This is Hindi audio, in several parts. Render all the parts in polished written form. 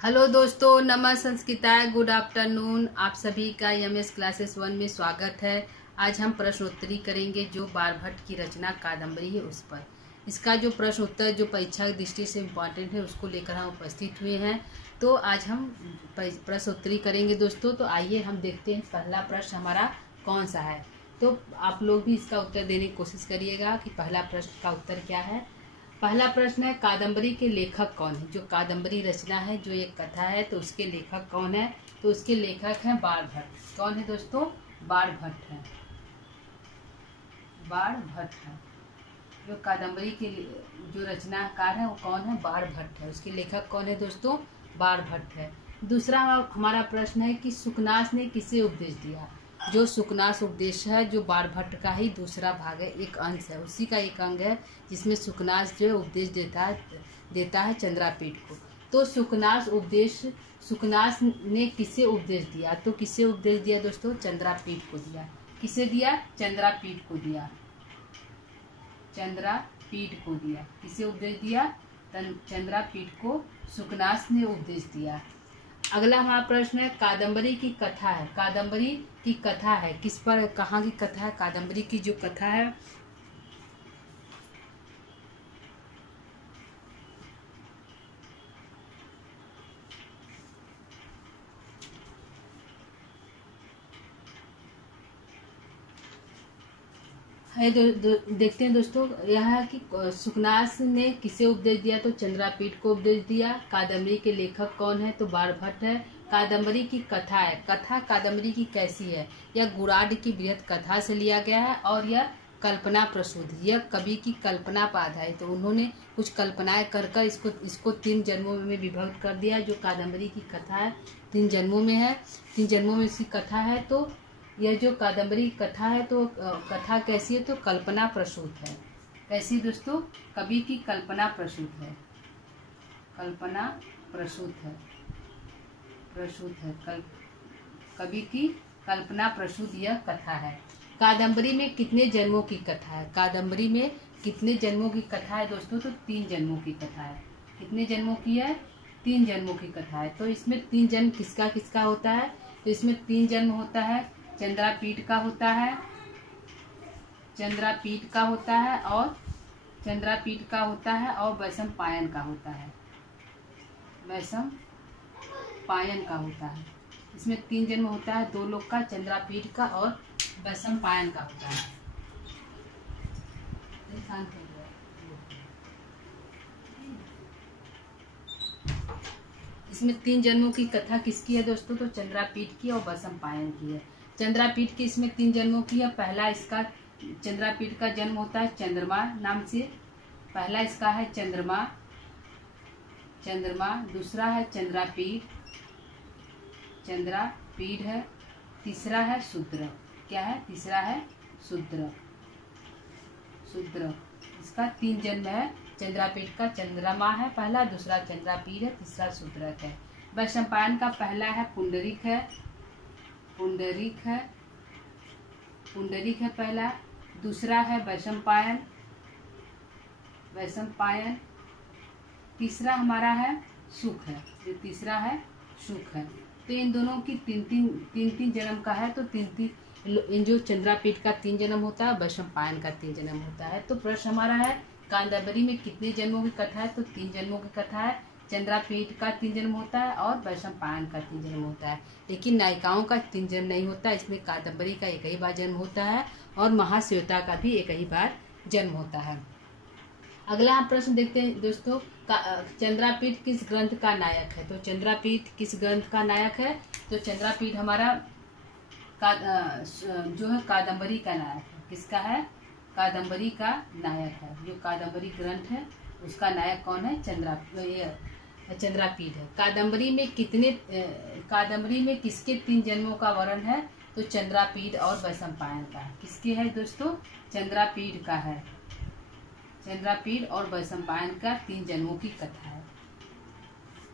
हेलो दोस्तों, नमः संस्कृताय, गुड आफ्टरनून। आप सभी का एमएस क्लासेस 1 में स्वागत है। आज हम प्रश्नोत्तरी करेंगे जो बाणभट्ट की रचना कादम्बरी है उस पर। इसका जो प्रश्न उत्तर जो परीक्षा की दृष्टि से इम्पोर्टेंट है उसको लेकर हम उपस्थित हुए हैं। तो आज हम प्रश्नोत्तरी करेंगे दोस्तों। तो आइए हम देखते हैं पहला प्रश्न हमारा कौन सा है। तो आप लोग भी इसका उत्तर देने की कोशिश करिएगा कि पहला प्रश्न का उत्तर क्या है। पहला प्रश्न है, कादंबरी के लेखक कौन है। जो कादंबरी रचना है, जो एक कथा है, तो उसके लेखक कौन है। तो उसके लेखक हैं बाणभट्ट। कौन है दोस्तों? बाणभट्ट है। बाणभट्ट है। जो कादंबरी के जो रचनाकार है वो कौन है? बाणभट्ट है। उसके लेखक कौन है दोस्तों? बाणभट्ट है। दूसरा हमारा प्रश्न है कि सुकनास ने किसे उपदेश दिया। जो सुकनास उपदेश है जो बाणभट्ट का ही दूसरा भाग है, एक अंश है, उसी का एक अंग है जिसमें सुकनास जो है उपदेश देता है चंद्रापीठ को। तो सुकनास ने किसे उपदेश दिया। तो किसे उपदेश दिया दोस्तों? चंद्रापीठ को दिया। किसे दिया? चंद्रापीठ को दिया। चंद्रापीठ को दिया। किसे उपदेश दिया? चंद्रापीठ को सुकनास ने उपदेश दिया। अगला हमारा प्रश्न है, कादंबरी की कथा है। कादंबरी की कथा है किस पर, कहाँ की कथा है? कादंबरी की जो कथा है देखते हैं दोस्तों। यह है कि सुकनास ने किसे उपदेश दिया। तो चंद्रापीठ को उपदेश दिया। कादंबरी के लेखक कौन है? तो बाणभट्ट है। कादंबरी की कथा है। कथा कादंबरी की कैसी है? यह गुराड की बृहद कथा से लिया गया है और यह कल्पना प्रसूत, यह कवि की कल्पना पर आधारित। तो उन्होंने कुछ कल्पनाएं कर इसको 3 जन्मों में विभक्त कर दिया। जो कादंबरी की कथा है 3 जन्मों में है। 3 जन्मों में इसकी कथा है। तो यह जो कादंबरी कथा है तो कथा कैसी है? तो कल्पना प्रसूत है। कैसी दोस्तों? कवि की कल्पना प्रसूत है। कल्पना प्रसूत है। कवि की कल्पना प्रसूत यह कथा है। कादंबरी में कितने जन्मों की कथा है? कादंबरी में कितने जन्मों की कथा है दोस्तों? तो 3 जन्मों की कथा है। कितने जन्मों की है? 3 जन्मों की कथा है। तो इसमें 3 जन्म किसका किसका होता है? तो इसमें 3 जन्म होता है, चंद्रापीठ का होता है, चंद्रापीठ का होता है और चंद्रापीठ का होता है और वैशंपायन का होता है। वैशंपायन का होता है। इसमें 3 जन्म होता है, 2 लोग का, चंद्रापीठ का और वैशंपायन का होता है। इसमें 3 जन्मों की कथा किसकी है दोस्तों? तो चंद्रापीठ की और वैशंपायन की है। चंद्रापीठ की इसमें 3 जन्मों की है। पहला इसका चंद्रापीठ का जन्म होता है चंद्रमा नाम से। पहला इसका है चंद्रमा। दूसरा है चंद्रापीठ है। तीसरा है शूद्र। क्या है? तीसरा है शूद्र। इसका 3 जन्म है। चंद्रापीठ का चंद्रमा है पहला, दूसरा चंद्रापीठ है, तीसरा शूद्रक है। वैशंपायन का पहला है पुंडरीक है पहला। दूसरा है वैशंपायन। तीसरा हमारा है सुख है। जो तीसरा है सुख है। तो इन दोनों की तीन जन्म का है। तो इन जो चंद्रापीठ का 3 जन्म होता है, वैशंपायन का 3 जन्म होता है। तो प्रश्न हमारा है, कादंबरी में कितने जन्मों की कथा है? तो 3 जन्मों की कथा है। चंद्रापीठ का 3 जन्म होता है और वैशंपायन का 3 जन्म होता है। लेकिन नायिकाओं का 3 जन्म नहीं होता। इसमें कादंबरी का एक ही बार जन्म होता है और महाश्वेता का भी एक ही बार जन्म होता है। अगला हम प्रश्न देखते हैं दोस्तों, चंद्रापीठ किस ग्रंथ का नायक है? तो चंद्रापीठ किस ग्रंथ का नायक है? तो चंद्रापीठ हमारा जो है कादंबरी का नायक है। किसका है? कादंबरी का नायक है। जो कादंबरी ग्रंथ है उसका नायक कौन है? चंद्रापीठ है। कादंबरी में किसके 3 जन्मों का वर्णन है? तो चंद्रापीठ और वैशंपायन का। किसके है दोस्तों? चंद्रापीठ का है। चंद्रापीठ और वैशंपायन का 3 जन्मों की कथा है।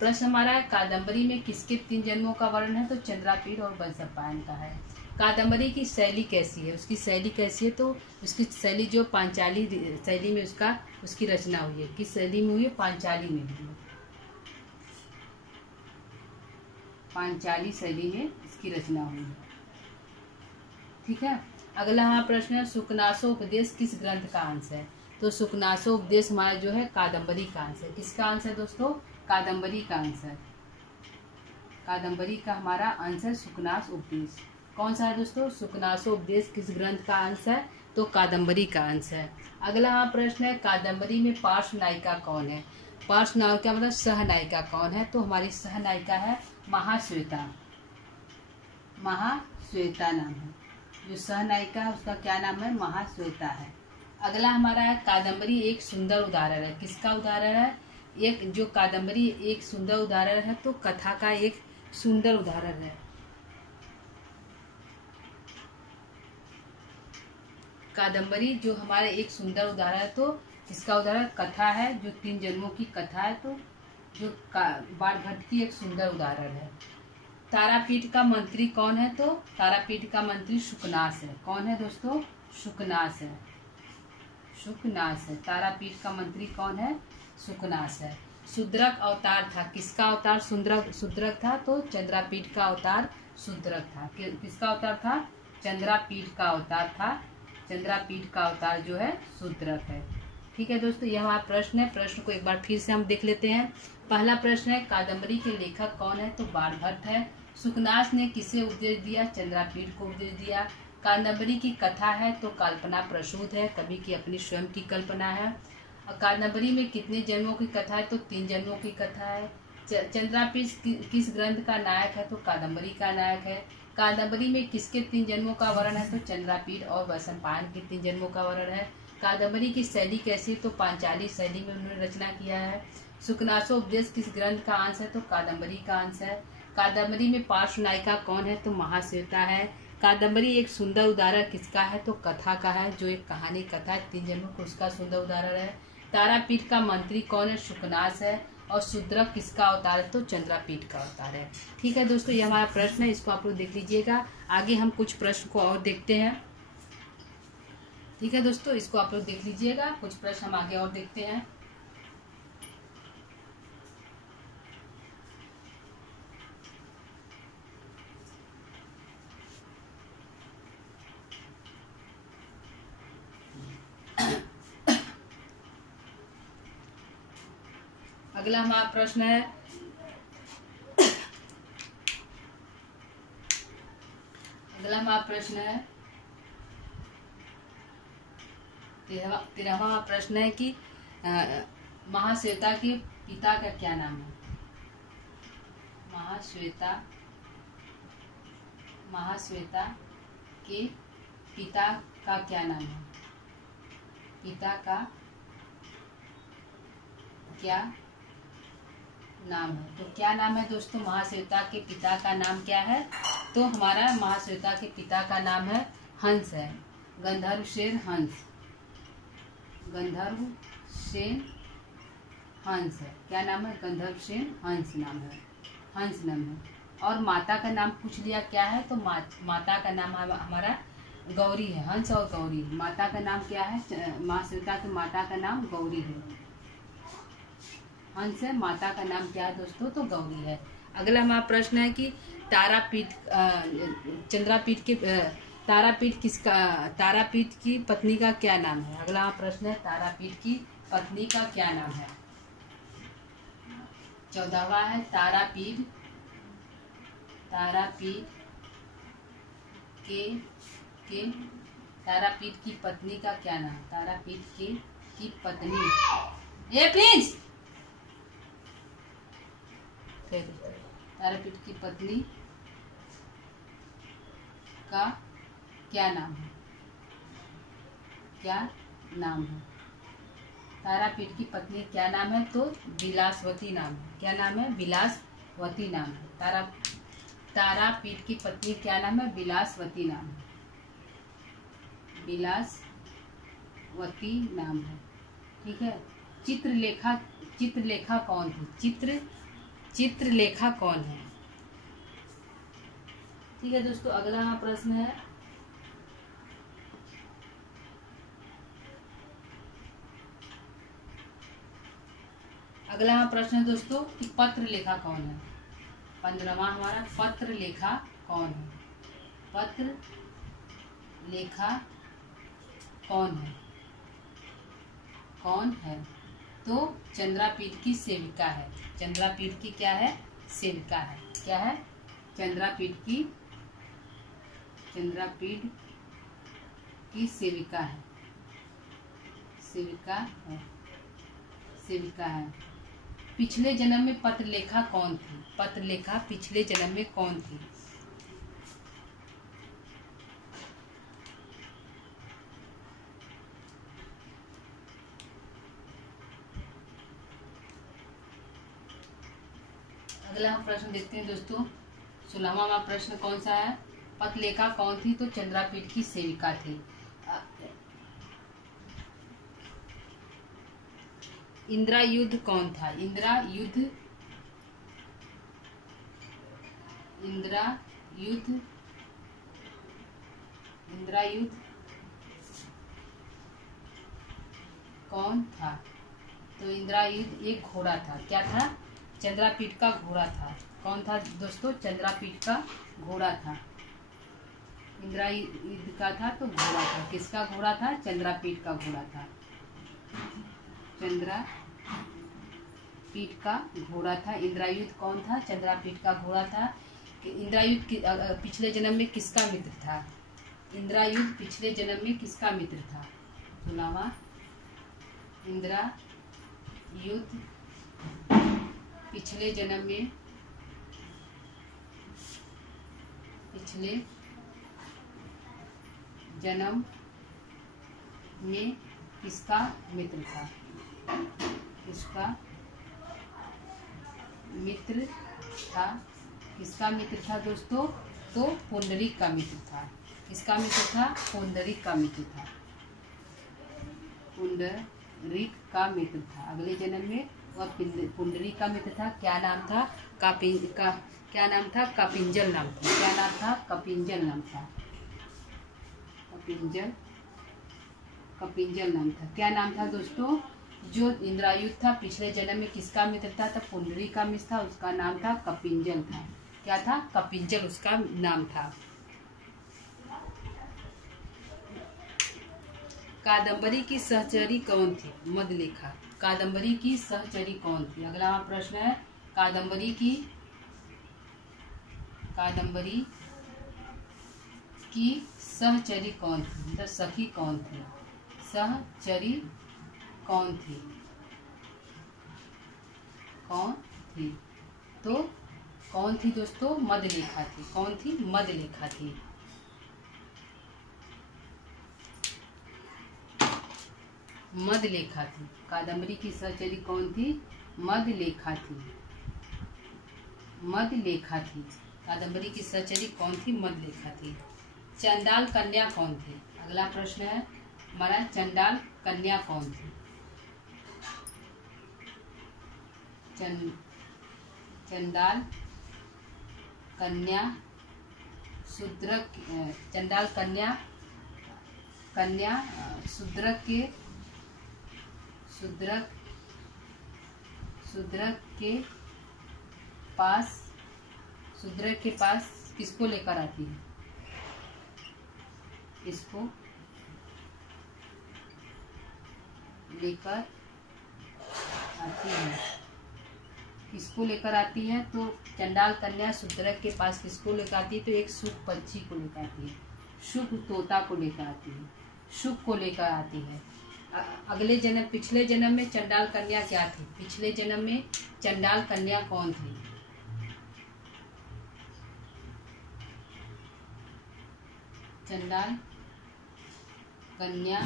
प्रश्न हमारा है, कादंबरी में किसके 3 जन्मों का वर्णन है? तो चंद्रापीठ और वैशंपायन का है। कादंबरी की शैली कैसी है? उसकी शैली कैसी है? तो उसकी शैली जो पांचाली शैली में उसकी रचना हुई है। किस शैली में हुई है? पांचाली में हुई है। पांचाली शैली में इसकी रचना हुई है। ठीक है। अगला हमारा प्रश्न है, सुकनासोपदेश किस ग्रंथ का अंश है? तो सुकनासोपदेश हमारा जो है कादम्बरी का अंश है। किसका अंश है दोस्तों? कादम्बरी का अंश है। कादम्बरी का हमारा अंश है सुकनास उपदेश। कौन सा है दोस्तों? सुकनासोपदेश किस ग्रंथ का अंश है? तो कादम्बरी का अंश है। अगला हमारा प्रश्न है, कादम्बरी में पार्श्व नायिका कौन है? पार्श्व नायिका मतलब सह नायिका कौन है? तो हमारी सह नायिका है महाश्वेता। महाश्वेता नाम है। जो सह नायिका है उसका क्या नाम है? महाश्वेता है। अगला हमारा है, कादम्बरी एक सुंदर उदाहरण है। किसका उदाहरण है? एक जो कादम्बरी एक सुंदर उदाहरण है, तो कथा का एक सुंदर उदाहरण है। कादम्बरी जो हमारे एक सुंदर उदाहरण है, तो इसका उदाहरण कथा है, जो 3 जन्मों की कथा है, तो जो बाणभट्ट की एक सुंदर उदाहरण है। तारापीठ का मंत्री कौन है? तो तारापीठ का मंत्री शुकनास है। कौन है दोस्तों? शुकनास है। शुकनास है। तारापीठ का मंत्री कौन है? शुकनास है। शूद्रक अवतार था। किसका अवतार शूद्रक था? तो चंद्रापीठ का अवतार शूद्रक था। किसका अवतार था? चंद्रापीठ का अवतार था। चंद्रापीठ का अवतार जो है शूद्रक है। ठीक है दोस्तों, यह हमारा प्रश्न है। प्रश्न को एक बार फिर से हम देख लेते हैं। पहला प्रश्न है, कादम्बरी के लेखक कौन है? तो बाणभट्ट है। सुकनास ने किसे उपदेश दिया? चंद्रापीठ को उपदेश दिया। कादम्बरी की कथा है, तो कल्पना प्रसूत है, कवि की अपनी स्वयं की कल्पना है। कादम्बरी में कितने जन्मों की कथा है? तो 3 जन्मों की कथा है। चंद्रापीठ किस ग्रंथ का नायक है? तो कादम्बरी का नायक है। कादम्बरी में किसके 3 जन्मों का वर्णन है? तो चंद्रापीठ और वैशंपायन के 3 जन्मों का वर्णन है। कादम्बरी की शैली कैसी है? तो पांचाली शैली में उन्होंने रचना किया है। सुकनासोपदेश किस ग्रंथ का अंश है? तो कादम्बरी का अंश है। कादम्बरी में पार्श्व नायिका कौन है? तो महाश्वेता है। कादम्बरी एक सुंदर उदाहरण किसका है? तो कथा का है, जो एक कहानी कथा है 3 जन्मों को, उसका सुंदर उदाहरण है। तारापीठ का मंत्री कौन है? शुकनास है। और शूद्रक किसका अवतार है? तो चंद्रापीठ का अवतार है। ठीक है दोस्तों, ये हमारा प्रश्न है, इसको आप लोग देख लीजिएगा। आगे हम कुछ प्रश्न को और देखते हैं। ठीक है दोस्तों, इसको आप लोग देख लीजिएगा। कुछ प्रश्न हम आगे और देखते हैं। अगला हमारा प्रश्न है, अगला हमारा प्रश्न है 13वां प्रश्न है कि महाश्वेता के पिता का क्या नाम है? महाश्वेता के पिता का क्या नाम है? पिता का क्या नाम है? तो क्या नाम है दोस्तों? महाश्वेता के पिता का नाम क्या है? तो हमारा महाश्वेता के पिता का नाम है हंस है। गंधर्वसेन हंस। गंधर्वसेन हंस है। क्या नाम है? गंधर्वसेन हंस नाम है। हंस नाम है। और माता का नाम पूछ लिया क्या है? तो माता का नाम हमारा गौरी है। हंस और गौरी, माता का नाम क्या है? महाश्वेता की माता का नाम गौरी है। हंस है, माता का नाम क्या है दोस्तों? तो गौरी है। अगला हमारा प्रश्न है कि तारापीठ चंद्रापीठ के तारापीठ की पत्नी का क्या नाम है? अगला प्रश्न है, तारापीठ की पत्नी का क्या नाम है? 14वां है, तारापीठ तारापीठ की पत्नी का क्या नाम? तारापीठ की पत्नी, ए प्रिंस, तारापीठ की पत्नी का क्या नाम है? क्या नाम है? तारापीठ की पत्नी क्या नाम है? तो विलासवती नाम है। क्या नाम है? विलासवती नाम है। तारापीठ की पत्नी क्या नाम है? विलासवती नाम है। विलासवती नाम है। ठीक है। चित्रलेखा कौन थी? चित्रलेखा कौन है? ठीक है दोस्तों, अगला प्रश्न है, अगला प्रश्न है दोस्तों कि पत्र लेखा कौन है? 15वां हमारा पत्र लेखा कौन है? पत्र लेखा कौन है? कौन है? तो चंद्रापीठ की सेविका है। चंद्रापीठ की क्या है? सेविका है। क्या है? चंद्रापीठ की सेविका है। सेविका है। सेविका है। पिछले जन्म में पत्र लेखा कौन थी? पत्र लेखा पिछले जन्म में कौन थी? अगला हम प्रश्न देखते हैं दोस्तों। 16वां प्रश्न कौन सा है? पत्र लेखा कौन थी? तो चंद्रापीठ की सेविका थी। इंद्रायुध कौन था? इंद्रायुध कौन था? तो इंद्रायुध एक घोड़ा था। क्या था? चंद्रापीठ का घोड़ा था। कौन था दोस्तों? चंद्रापीठ का घोड़ा था। इंद्रायुध का था तो घोड़ा था। किसका घोड़ा था? चंद्रापीठ का घोड़ा था। चंद्रापीठ का घोड़ा था। इंद्रायुध कौन था? चंद्रापीठ का घोड़ा था। इंद्रायुध पिछले जन्म में किसका मित्र था? इंद्रायुध पिछले जन्म में किसका मित्र था? 16वां इंद्रायुध पिछले जन्म में किसका मित्र था? किसका मित्र था? किसका मित्र था दोस्तों? तो पुंडरीक का मित्र था। किसका मित्र था? पुंडरीक का मित्र था। पुंडरीक का मित्र था। अगले जन्म में वह पुंडरीक का मित्र था। क्या नाम था? क्या नाम था? कपिंजल नाम था। क्या नाम था? कपिंजल नाम था। कपिंजल नाम था। क्या नाम था दोस्तों? जो इंद्रायुध था पिछले जन्म में किसका मित्र था? तो पुंडरीक का मित्र था। उसका नाम था कपिंजल था। क्या था? कपिंजल उसका नाम था। कादम्बरी की सहचरी कौन थी? मधुलेखा। कादम्बरी की सहचरी कौन थी? अगला प्रश्न है कादम्बरी की सहचरी कौन थी? मतलब सखी कौन थी? सहचरी कौन थी? तो कौन थी दोस्तों? मधुलेखा थी। कौन थी? मधुलेखा थी। मधुलेखा थी। कादम्बरी की सहचरी कौन थी? मधुलेखा थी। कादम्बरी की सहचरी कौन थी? मधुलेखा थी। चंडाल कन्या कौन थी? अगला प्रश्न है हमारा चंडाल कन्या कौन थी? चंडाल कन्या शूद्रक के पास किसको लेकर आती है? किसको लेकर आती है? तो चंडाल कन्या शूद्रक के पास किसको लेकर आती है? तो एक शुक पक्षी को लेकर आती है। शुक तोता को लेकर आती है। शुक को लेकर आती है। पिछले जन्म में चंडाल कन्या क्या थी? पिछले जन्म में चंडाल कन्या कौन थी? चंडाल कन्या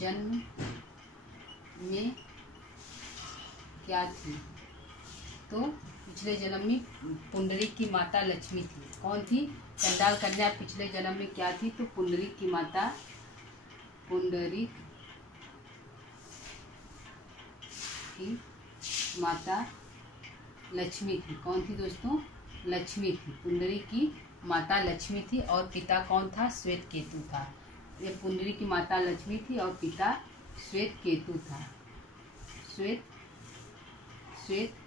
जन्म में क्या थी? तो पिछले जन्म में पुंडरीक की माता लक्ष्मी थी। कौन थी? चंडाल कन्या पिछले जन्म में क्या थी? तो पुंडरीक की माता लक्ष्मी थी। कौन थी दोस्तों? लक्ष्मी थी। पुंडरीक की माता लक्ष्मी थी और पिता कौन था? श्वेत केतु था। ये पुंडरीक की माता लक्ष्मी थी और पिता श्वेत केतु था। श्वेत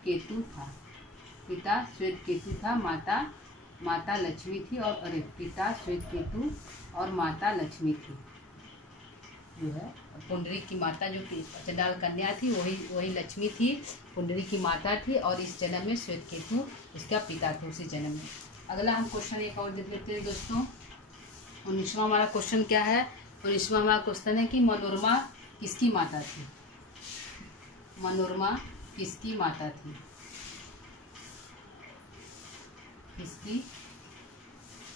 केतु था। पिता श्वेत केतु था, माता लक्ष्मी थी। और अरे, पिता श्वेत केतु और माता लक्ष्मी थी। जो है पुंडरीक की माता जो कि चंडाल कन्या थी वही लक्ष्मी थी, पुंडरीक की माता थी। और इस जन्म में श्वेत केतु इसका पिता थे उसी जन्म में। अगला हम क्वेश्चन एक और देख लेते हैं दोस्तों। 19वां हमारा क्वेश्चन क्या है? 19वां हमारा क्वेश्चन है कि मनोरमा किसकी माता थी? मनोरमा किसकी माता थी? किसकी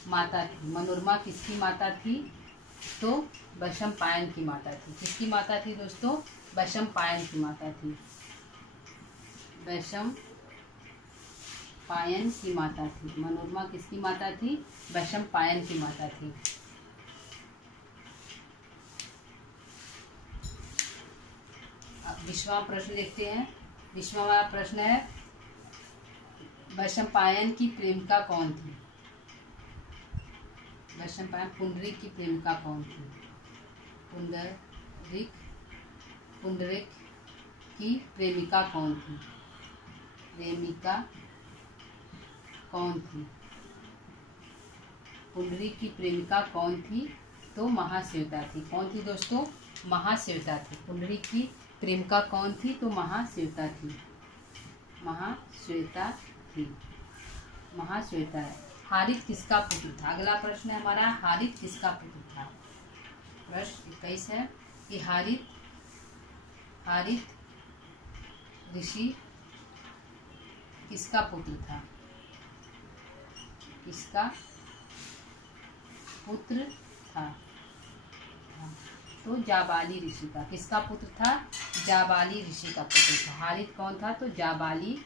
माता थी? मनोरमा किसकी माता थी? तो वैशंपायन की माता थी। किसकी माता थी दोस्तों? वैशंपायन की माता थी। वैशंपायन की माता थी। मनोरमा किसकी माता थी? वैशंपायन की माता थी। अब 20वां प्रश्न देखते हैं। 20वां हमारा प्रश्न है, वैशंपायन की प्रेमिका कौन थी? वैशंपायन पुंडरीक की प्रेमिका कौन थी? पुंडरीक की प्रेमिका कौन थी? प्रेमिका कौन थी? पुंडरीक की प्रेमिका कौन थी? तो महाश्वेता थी। कौन थी दोस्तों? महाश्वेता थी। पुंडरीक की प्रेमिका कौन थी? तो महाश्वेता थी। महाश्वेता थी। महाश्वेता है। हारित किसका पुत्र था? अगला प्रश्न है हमारा, हारित किसका पुत्र था? प्रश्न 21 है कि हारित ऋषि किसका पुत्र था? किसका पुत्र था? तो जाबाली ऋषि का। किसका पुत्र था? जाबाली ऋषि का पुत्र था। हारित कौन था? तो जाबाली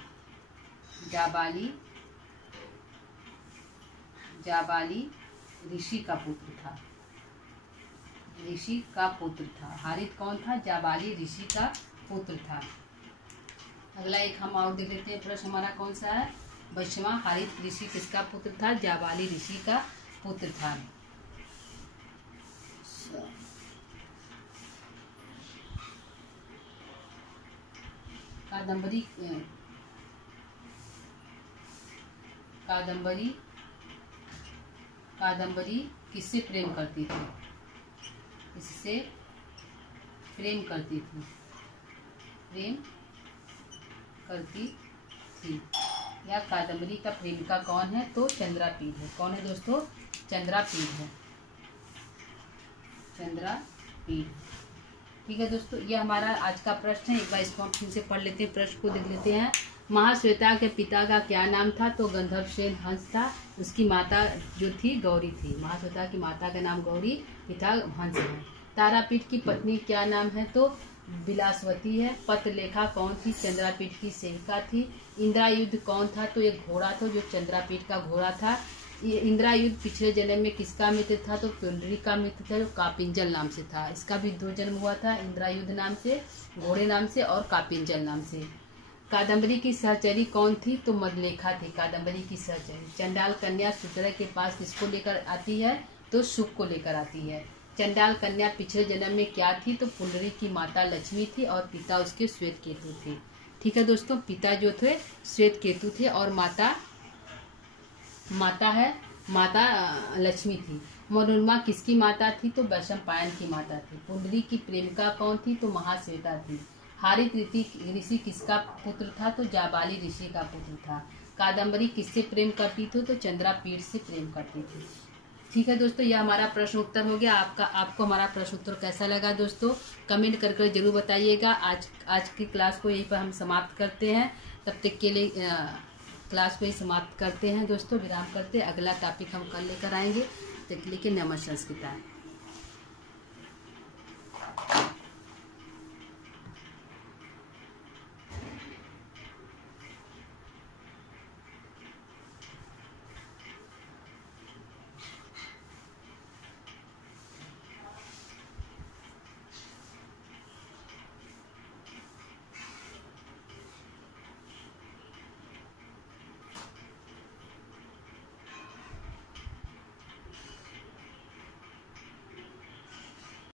ऋषि का पुत्र था। ऋषि का पुत्र था। हारित कौन था? जाबाली ऋषि का पुत्र था। अगला एक हम और देख लेते हैं। प्रश्न हमारा कौन सा है? 22वां, हारित ऋषि किसका पुत्र था? जाबाली ऋषि का पुत्र था। कादम्बरी किससे प्रेम करती थी? किससे प्रेम करती थी? प्रेम करती थी। या कादम्बरी का प्रेमिका कौन है? तो चंद्रापीड है। कौन है दोस्तों? चंद्रापीड है। चंद्रापीड। ठीक है दोस्तों, ये हमारा आज का प्रश्न है। एक बार इसको हम फिर से पढ़ लेते हैं, प्रश्न को देख लेते हैं। महाश्वेता के पिता का क्या नाम था? तो गंधर्वसेन हंस था। उसकी माता जो थी गौरी थी। महाश्वेता की माता का नाम गौरी, पिता हंस है। तारापीठ की पत्नी क्या नाम है? तो विलासवती है। पत्रलेखा कौन थी? चंद्रापीठ की सेविका थी। इंद्रायुध कौन था? तो एक घोड़ा था जो चंद्रापीठ का घोड़ा था। ये इंद्रायुध पिछले जन्म में किसका मित्र था? तो पुंडरीक का मित्र था जो कापिंजल नाम से था। इसका भी 2 जन्म हुआ था, इंद्रायुध नाम से, घोड़े नाम से, और कापिंजल नाम से। कादम्बरी की सहचरी कौन थी? तो मदलेखा थी कादम्बरी की सहचरी। चंडाल कन्या सुतरा के पास किसको लेकर आती है? तो शुक को लेकर आती है। चंडाल कन्या पिछले जन्म में क्या थी? तो पुंडरीक की माता लक्ष्मी थी और पिता उसके श्वेत केतु थे। ठीक है दोस्तों, पिता जो थे श्वेत केतु थे और माता लक्ष्मी थी। मनोरमा किसकी माता थी? तो वैशंपायन की माता थी। पुंडरीक की प्रेमिका कौन थी? तो महाश्वेता थी। हारित ऋषि किसका पुत्र था? तो जाबाली ऋषि का पुत्र था। कादम्बरी किससे प्रेम करती थी? तो चंद्रापीठ से प्रेम करती थी। ठीक है दोस्तों, यह हमारा प्रश्न उत्तर हो गया। आपको हमारा प्रश्न उत्तर कैसा लगा दोस्तों? कमेंट करके जरूर बताइएगा। आज की क्लास को यहीं पर हम समाप्त करते हैं। तब तक के लिए क्लास को ही समाप्त करते हैं दोस्तों, विराम करते हैं। अगला टॉपिक हम कल लेकर आएंगे। तब तक के लिए नमस्कार संस्कृता।